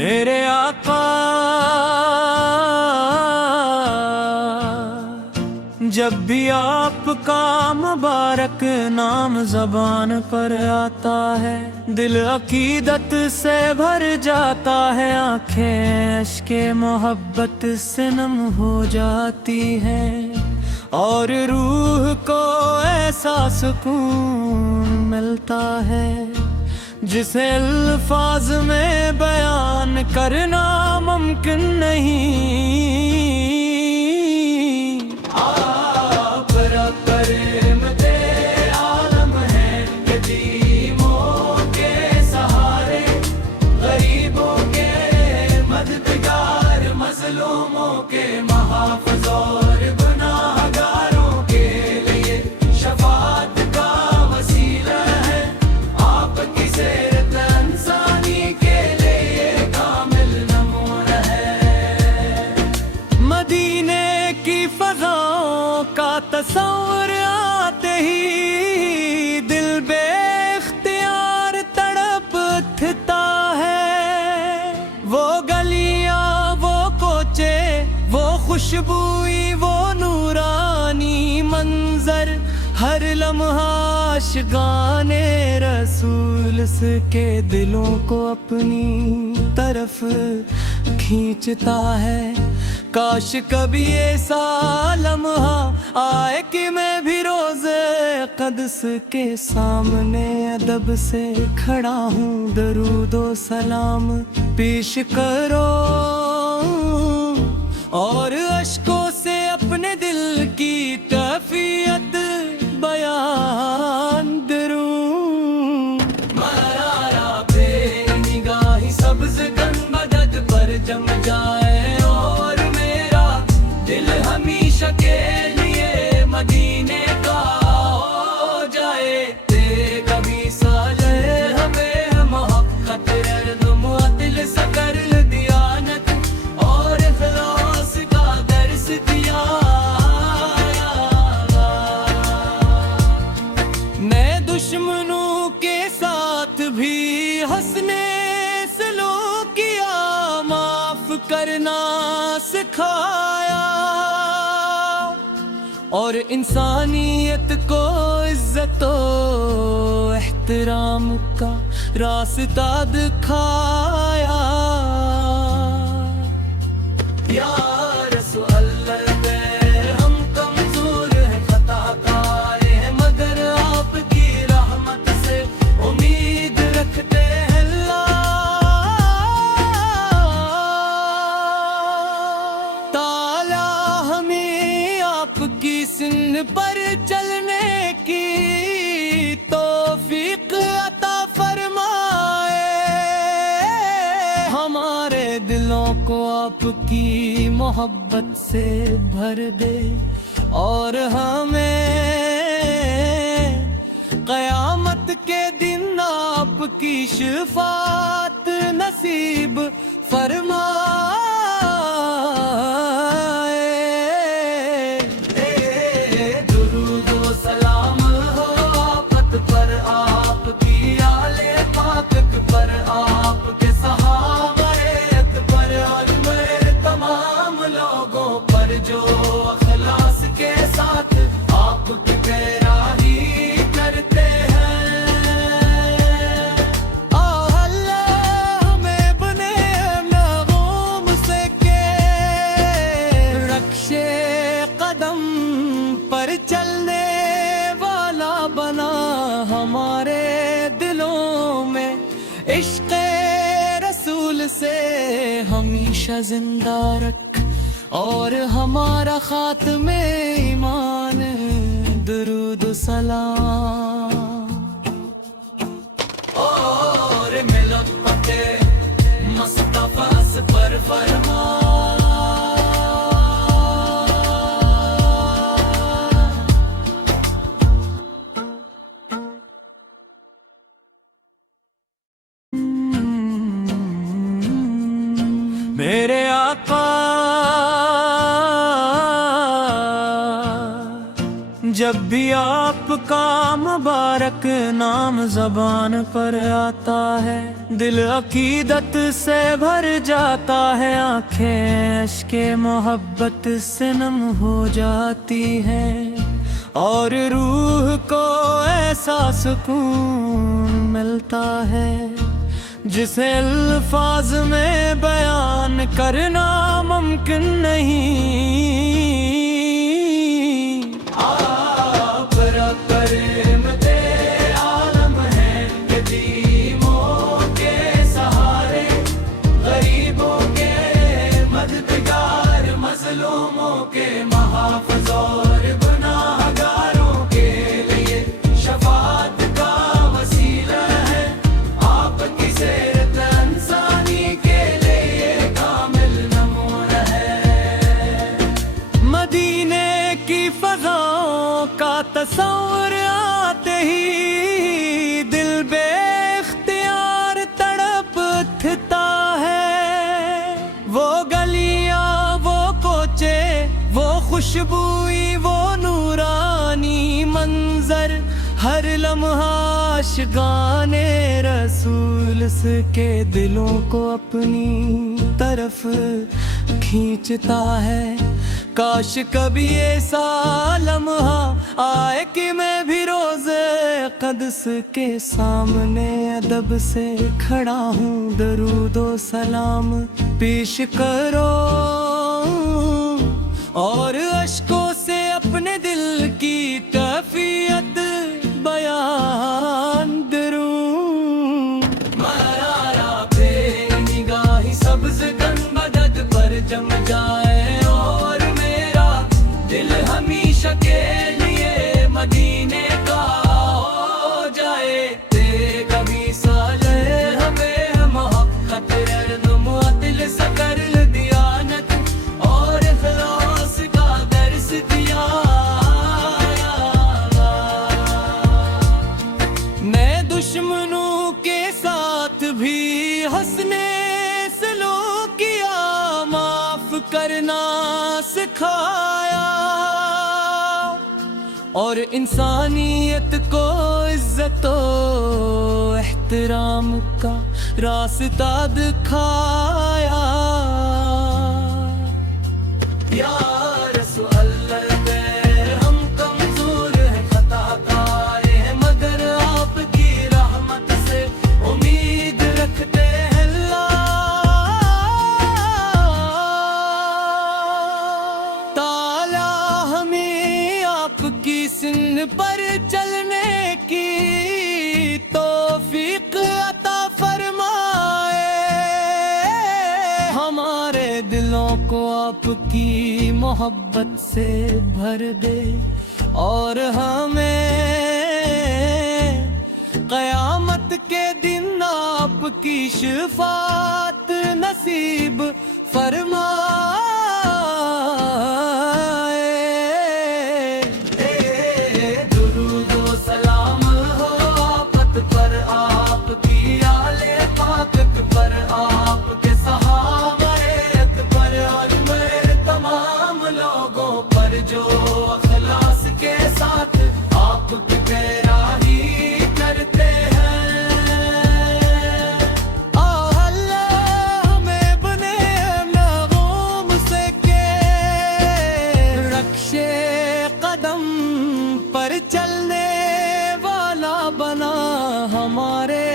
میرے آقا جب بھی آپ کا مبارک نام زبان پر آتا ہے، دل عقیدت سے بھر جاتا ہے، آنکھیں اشک محبت سے نم ہو جاتی ہیں، اور روح کو ایسا سکون ملتا ہے جسے الفاظ میں بیان کرنا ممکن نہیں۔ آپ کرم دے عالم ہیں، یتیموں کے سہارے، غریبوں کے مددگار، مظلوموں کے محافظ اور گناہ گاروں کے لیے شفاعت کا وسیلہ ہے۔ آپ کی سیرت انسانی کے لیے کامل نمونہ ہے۔ مدینے کی فضاؤں کا تصور آتے ہی دل بے اختیار تڑپ اٹھتا ہے، وہ گلیاں، وہ کوچے، وہ خوشبوئی، وہ نورانی منظر، ہر لمحہ عاشقان رسول کے دلوں کو اپنی طرف کھینچتا ہے۔ کاش کبھی ایسا لمحہ آئے کہ میں بھی روزے قدس کے سامنے ادب سے کھڑا ہوں، درود و سلام پیش کرو اور اشکوں سے اپنے دل کی کیفیت بیان کروں۔ مرارا بے نگاہی سبز گنبد پر جم جائے، اور میرا دل ہمیشہ کے لیے مدینے کا ہو جائے۔ کبھی سالے ہمیں محقق رد معدل سکر دیانت اور اخلاص کا درس دیا۔ میں دشمنوں کے ساتھ بھی حسنے سلوک کیا، معاف کرنا سکھایا، اور انسانیت کو عزت و احترام کا راستہ دکھایا۔ یا رسول اللہ ہم کمزور ہیں، خطا کار ہیں، مگر آپ کی رحمت سے امید رکھتے ہیں اللہ تعالی ہمیں آپ کی سن پر چلنے کی توفیق عطا فرمائے، ہمارے دلوں کو آپ کی محبت سے بھر دے، اور ہمیں قیامت کے دن آپ کی شفاعت نصیب فرمائے۔ درود و سلام ہو آفت پر آپ کی، آل پاک پر آپ کے صحابہ پر، اور میرے تمام لوگوں پر جو اخلاص کے ساتھ آپ کی پیروی کرتے ہیں۔ اللہ ہمیں بنے محروم سے کے رکشے قدم پر چلنے والا بنا، ہمارے دلوں میں عشق رسول سے ہمیشہ زندہ رکھ، اور ہمارا خاتمہ ایمان درود و سلام، اور ملت مصطفیٰ پر فرما۔ میرے آقا جب جب بھی آپ کا مبارک نام زبان پر آتا ہے دل عقیدت سے بھر جاتا ہے، آنکھیں اشک محبت سے نم ہو جاتی ہیں، اور روح کو ایسا سکون ملتا ہے جسے الفاظ میں بیان کرنا ممکن نہیں۔ آپ کرم دے عالم ہیں، یتیموں کے سہارے، غریبوں کے مددگار، مظلوموں کے محافظ اور گناہگاروں کے لیے شفاعت کا وسیلہ ہے۔ آپ کی سیرت انسانی کے لیے کامل نمونہ ہے۔ مدینے کی فضاؤں کا تصور آتے ہی دل بے اختیار تڑپ اٹھتا ہے، وہ گلیاں، وہ کوچے، وہ خوشبوئی، وہ نورانی منظر، ہر لمحہ عاشقان رسول کے دلوں کو اپنی طرف کھینچتا ہے۔ کاش کبھی ایسا لمحہ آئے کہ میں بھی روزے قدس کے سامنے ادب سے کھڑا ہوں، درود و سلام پیش کرو اور اشکوں سے اپنے دل کی کیفیت بیان دروں۔ مرارا پہ نگاہی سبز گنبد پر جم جائے اور میرا دل ہمیشہ کے لیے مدینے کا ہو جائے۔ تے کبھی سالے ہمیں محبت رد معدل سکر دیانت اور اخلاص کا درس دیا۔ میں دشمنوں کے ساتھ بھی ہنسنے سلوک کیا، معاف کرنا سکھایا، اور انسانیت کو عزت و احترام کا راستہ دکھایا۔ یا رسول اللہ، ہم کمزور ہیں، خطا کار ہیں، مگر آپ کی رحمت سے امید رکھتے ہیں تعالیٰ ہمیں آپ کی سن پر چلنے کی توفیق عطا فرمائے، ہمارے دلوں کو آپ کی محبت سے بھر دے، اور ہمیں قیامت کے دن آپ کی شفاعت نصیب فرمائے۔ درود و سلام ہو آفت پر آپ کی، آل پاک پر آپ کے صحابہ پر، اور میرے تمام لوگوں پر جو اخلاص کے ساتھ آپ کی پیراہی کرتے ہیں۔ اللہ ہمیں بنے نغم سے کے رکشے قدم پر چلنے والا بنا، ہمارے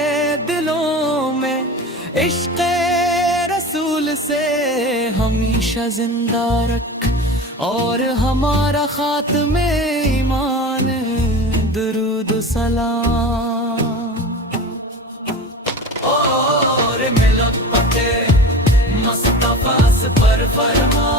دلوں میں عشق رسول سے ہمیشہ زندہ رکھ، اور ہمارا خاتم ایمان درود و سلام اور ملت مصطفیٰ پر فرما۔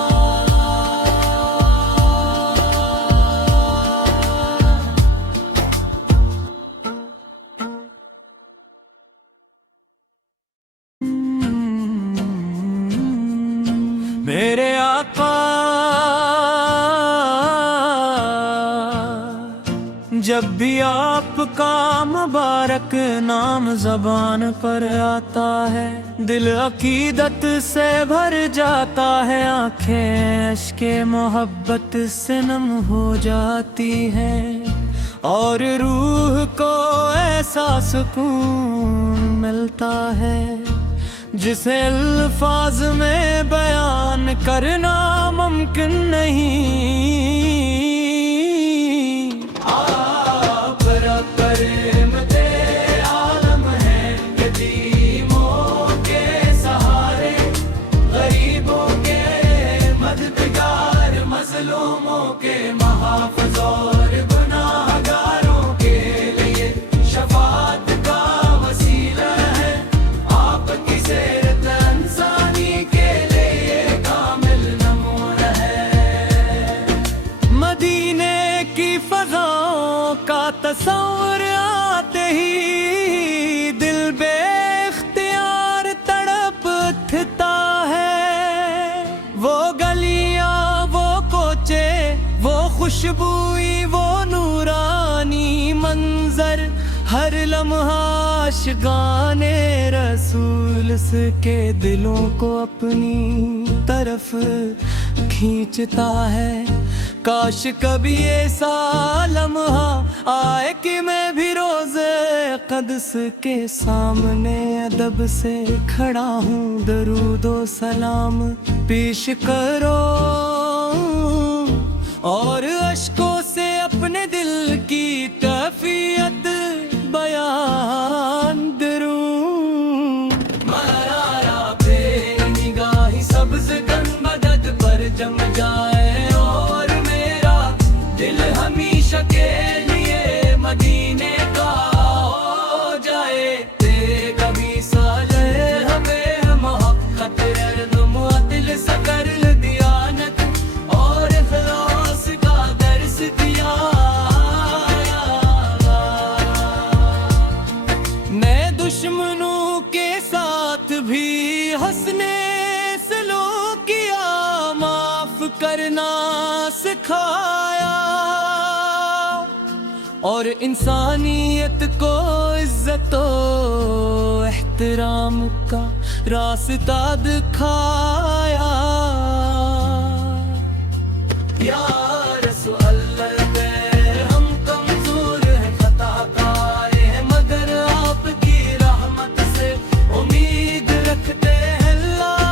میرے آقا جب بھی آپ کا مبارک نام زبان پر آتا ہے، دل عقیدت سے بھر جاتا ہے، آنکھیں اشک محبت سے نم ہو جاتی ہیں، اور روح کو ایسا سکون ملتا ہے جسے الفاظ میں بیان کرنا ممکن نہیں۔ آپ رحمت عالم ہیں، یتیموں کے سہارے، غریبوں کے مددگار، مظلوموں کے محافظ اور گناہگاروں کے لیے شفاعت کا وسیلہ ہے۔ آپ کی سیرت انسانی کے لیے کامل نمونہ ہے۔ مدینے کی فضاؤں کا تصور آتے ہی دل بے اختیار تڑپ اٹھتا ہے، وہ گلیاں، وہ کوچے، وہ خوشبوئی، وہ نورانی منظر، ہر لمحہ عاشقان رسول اس کے دلوں کو اپنی طرف کھینچتا ہے۔ کاش کبھی ایسا لمحہ آئے کہ میں بھی روزے قدس کے سامنے ادب سے کھڑا ہوں، درود و سلام پیش کرو اور اشکوں سے اپنے دل کی کیفیت بیان دروں۔ مرارا بے نگاہی سبز گنبد پر جم جائے، اور میرا دل ہمیشہ کے لیے مدینے کا ہو جائے۔ کبھی سالے ہمیں محقق ارد معدل سکر دیانت اور اخلاص کا درس دیا۔ میں دشمنوں کے ساتھ بھی حسن سلوک کیا، معاف کرنا سکھایا، اور انسانیت کو عزت و احترام کا راستہ دکھایا۔ یا رسول اللہ، ہم کمزور ہیں، خطا کار ہیں، مگر آپ کی رحمت سے امید رکھتے ہیں اللہ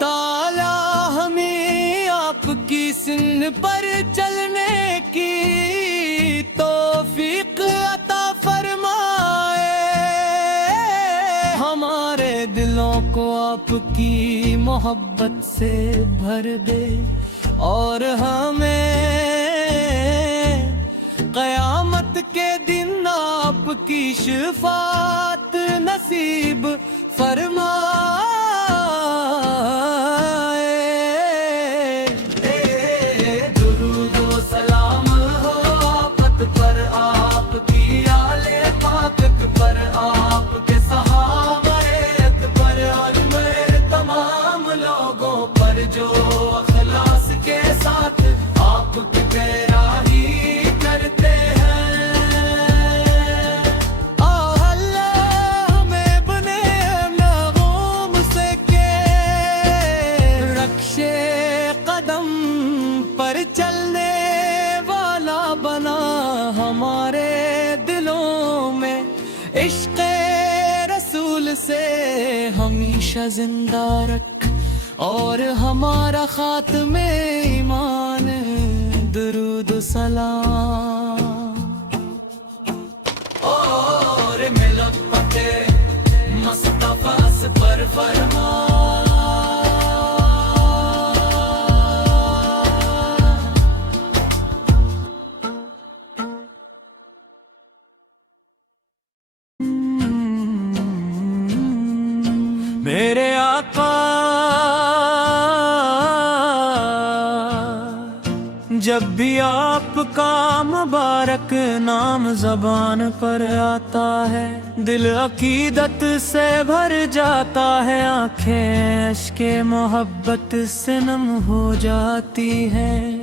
تعالیٰ ہمیں آپ کی سن پر چلنے کی توفیق عطا فرمائے، ہمارے دلوں کو آپ کی محبت سے بھر دے، اور ہمیں قیامت کے دن آپ کی شفاعت نصیب فرمائے۔ درود و سلام ہو آفت پر آپ کی، آل پاک پر آپ کے صحابہ پر، اور میرے تمام لوگوں پر جو اخلاص کے ساتھ آپ کی پیروی کرتے ہیں۔ اللہ ہمیں بنے نغم سے کے رکشے قدم پر چلنے والا بنا، ہمارے دلوں میں عشق رسول سے ہمیشہ زندہ رکھ، اور ہمارا خاتم ایمان درود و سلام، اور ملت مصطفیٰ پر فرما۔ میرے آقا جب جب بھی آپ کا مبارک نام زبان پر آتا ہے، دل عقیدت سے بھر جاتا ہے، آنکھیں اشک محبت سے نم ہو جاتی ہیں،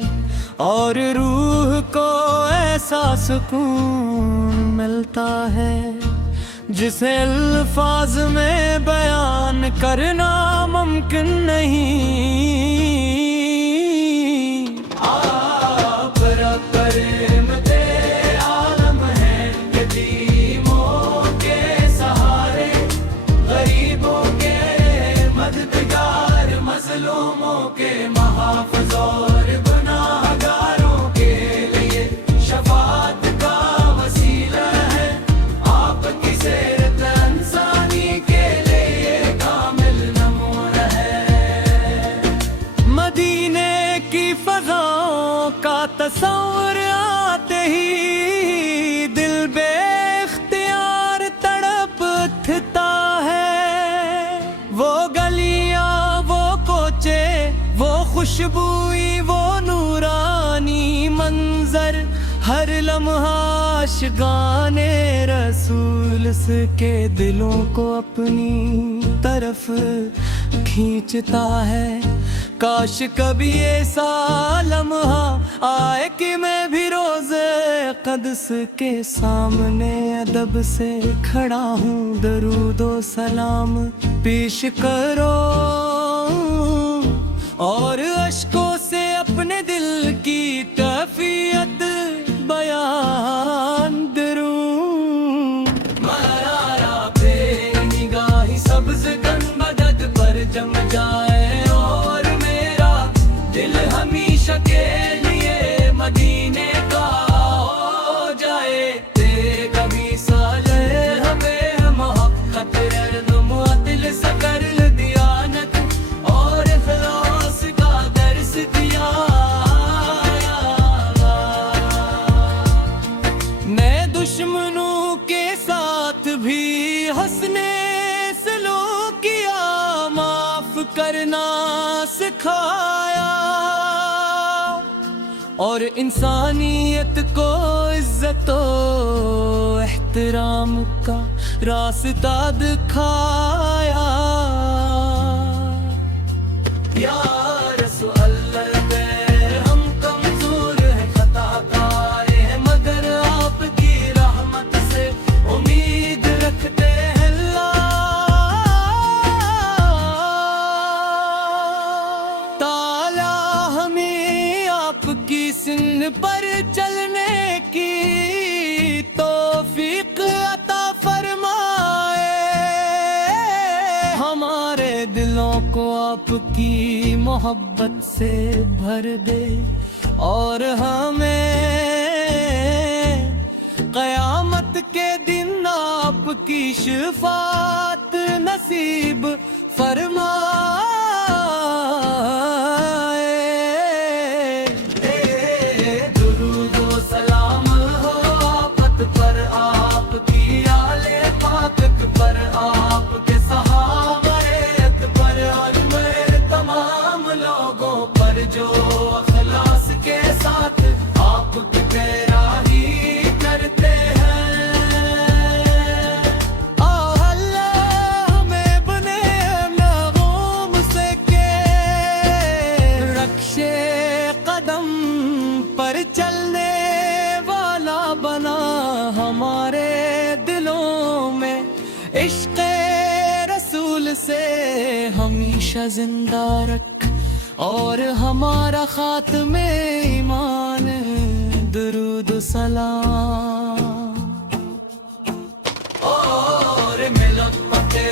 اور روح کو ایسا سکون ملتا ہے جسے الفاظ میں بیان کرنا ممکن نہیں۔ آپ رحمت عالم ہیں، یتیموں کے سہارے، غریبوں کے مددگار، مظلوموں کے محافظ اور گناہ گاروں کے لیے شفاعت کا وسیلہ ہے۔ آپ کی سیرت انسانی کے لیے کامل نمونہ ہے۔ مدینے کی فضاؤں کا تصور آتے ہی دل بے اختیار تڑپ اٹھتا ہے، وہ گلیاں، وہ کوچے، وہ خوشبوئی، وہ نورانی منظر، ہر لمحہ عاشقان رسول اس کے دلوں کو اپنی طرف کھینچتا ہے۔ کاش کبھی ایسا لمحہ آئے کہ میں بھی روزے قدس کے سامنے ادب سے کھڑا ہوں، درود و سلام پیش کرو اور اشکوں سے اپنے دل کی کیفیت بیان کروں۔ مرارا پہ نگاہی سبز گنبد پر جم جائے، اور میرا دل ہمیشہ کے لیے مدینے کا ہو جائے۔ کبھی سالے ہمیں محقق رد معدل سکر دیانت اور اخلاص کا درس دیا۔ میں دشمنوں کے ساتھ بھی حسنے سلوک کیا، معاف کرنا سکھایا، اور انسانیت کو عزت و احترام کا راستہ دکھایا۔ یا رسول اللہ، ہم کمزور ہیں، خطا کار ہیں، مگر آپ کی رحمت سے امید رکھتے ہیں اللہ تعالی ہمیں آپ کی سن پر چلنے کی توفیق عطا فرمائے، ہمارے دلوں کو آپ کی محبت سے بھر دے، اور ہمیں قیامت کے دن آپ کی شفاعت نصیب فرمائے۔ درود و سلام ہو آفت پر آپ کی، آل پاک پر آپ کے صحابہ پر، اور میرے تمام لوگوں پر جو اخلاص کے ساتھ آپ کی پیروی کرتے ہیں۔ اللہ ہمیں بنے محروم سے کے رکشے قدم پر چلنے والا بنا، ہمارے دلوں میں عشق رسول سے ہمیشہ زندہ رکھ، اور ہمارا خاتم ایمان درود و سلام، اور ملت پتے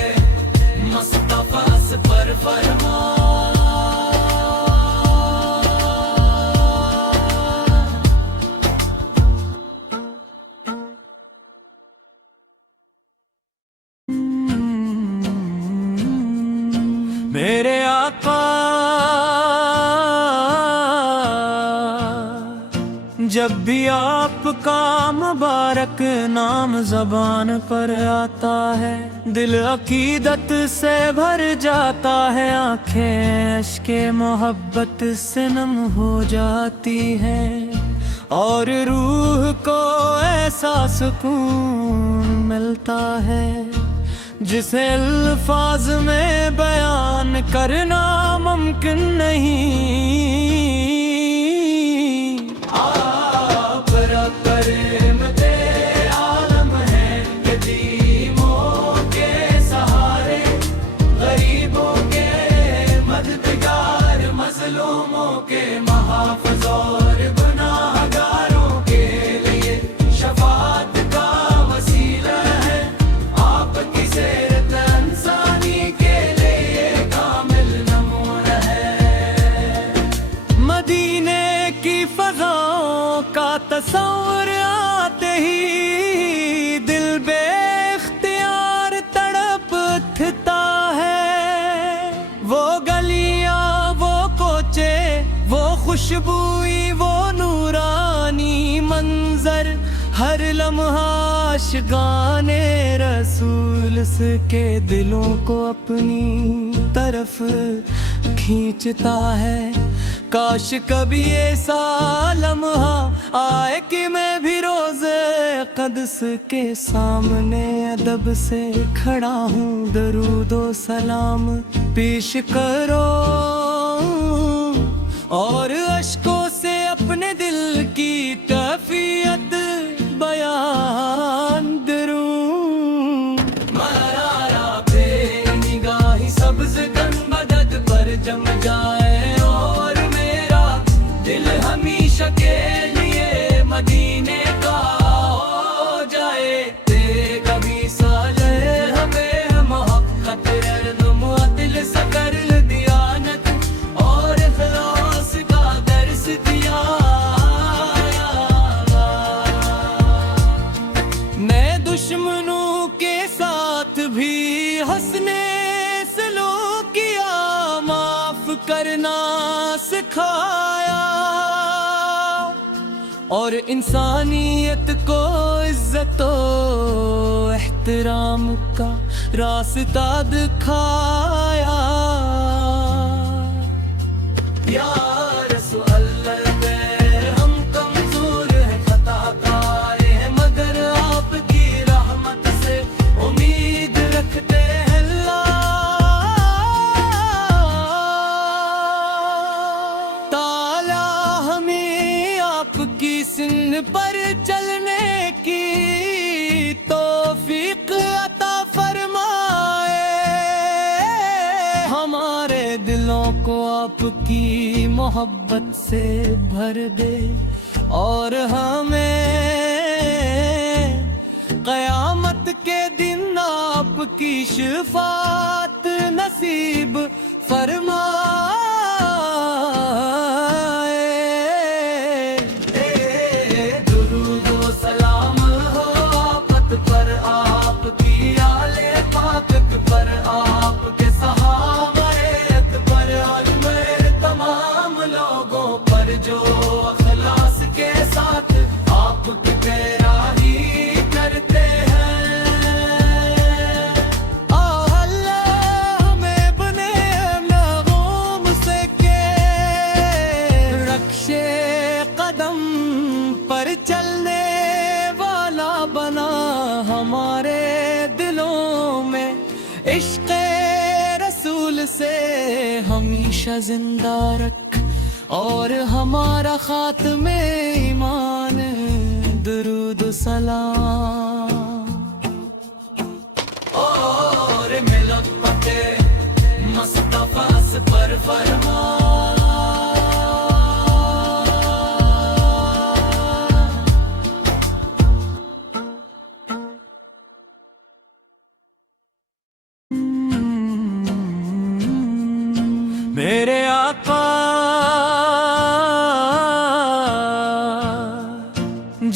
مصطفیٰ پر فرما۔ میرے آقا جب بھی آپ کا مبارک نام زبان پر آتا ہے، دل عقیدت سے بھر جاتا ہے، آنکھیں اشک محبت سے نم ہو جاتی ہیں، اور روح کو ایسا سکون ملتا ہے جسے الفاظ میں بیان کرنا ممکن نہیں۔ آپ رحمت عالم ہیں، یتیموں کے سہارے، غریبوں کے مددگار، مظلوموں کے محافظ، اور گناہ گاروں کے لیے شفاعت کا وسیلہ ہے۔ آپ کی سیرت انسانی کے لیے کامل نمونہ ہے۔ مدینے کی فضاؤں کا تصور آتے ہی دل بے اختیار تڑپ اٹھتا ہے، وہ گلیاں، وہ کوچے، وہ خوشبوئی، وہ نورانی منظر، ہر لمحہ عاشقان رسول کے دلوں کو اپنی طرف کھینچتا ہے۔ کاش کبھی ایسا لمحہ آئے کہ میں بھی روزے قدس کے سامنے ادب سے کھڑا ہوں، درود و سلام پیش کرو، اور اشکوں سے اپنے دل کی کیفیت بیان کروں۔ مرارا بے نگاہی سبز گنبد پر جم جائے، اور میرا دل ہمیشہ کے لیے مدینے کا ہو جائے۔ کبھی سالے ہمیں محقق رد معدل سکر دیانت، اور اخلاص کا درس دیا۔ میں دشمنوں کے ساتھ بھی ہنسنے سلوک کیا، معاف کرنا سکھایا، اور انسانیت کو عزت و احترام کا راستہ دکھایا۔ یا رسول اللہ، ہم کمزور ہیں، خطا کار ہیں، مگر آپ کی رحمت سے امید رکھتے ہیں۔ اللہ تعالی ہمیں آپ کی سن پر چلنے کی توفیق عطا فرمائے، ہمارے دلوں کو آپ کی محبت سے بھر دے، اور ہمیں قیامت کے دن آپ کی شفاعت نصیب فرمائے۔ درود و سلام ہو آفت پر آپ کی، آل پاک پر آپ کے صحابہ پر، اور میرے تمام لوگوں پر جو اخلاص کے ساتھ آپ کی پیروی کرتے ہیں۔ اللہ ہمیں بنے لغوم سے کے رکشے قدم پر چلنے والا بنا، ہمارے دلوں میں عشق رسول سے ہمیشہ زندہ رکھ، اور ہمارا خاتم ایمان درود و سلام، اور ملک پتے مصطفیٰ پر فرما۔ میرے آقا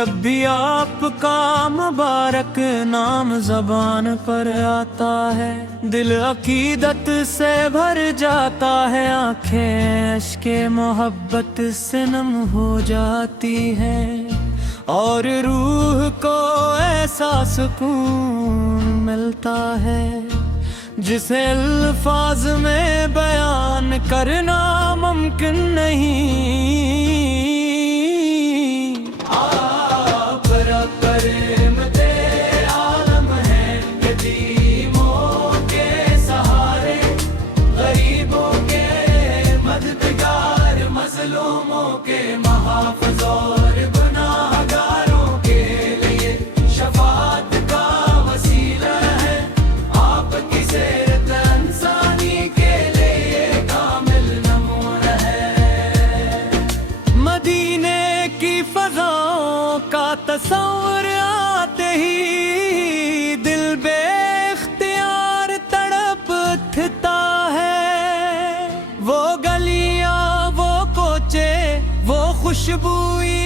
جب بھی آپ کا مبارک نام زبان پر آتا ہے دل عقیدت سے بھر جاتا ہے، آنکھیں اشک محبت سے نم ہو جاتی ہیں، اور روح کو ایسا سکون ملتا ہے جسے الفاظ میں بیان کرنا ممکن نہیں۔ آپ رحمت عالم ہیں، یتیموں کے سہارے، غریبوں کے مددگار، مظلوموں کے محافظ اور گناہ گاروں کے لیے شفاعت کا وسیلہ ہے۔ آپ کی سیرت انسانی کے لیے کامل نمونہ ہے۔ مدینے کی فضاؤں کا تصور آتے ہی دل بے اختیار تڑپ اٹھتا ہے، وہ گلیاں، وہ کوچے، وہ خوشبوئی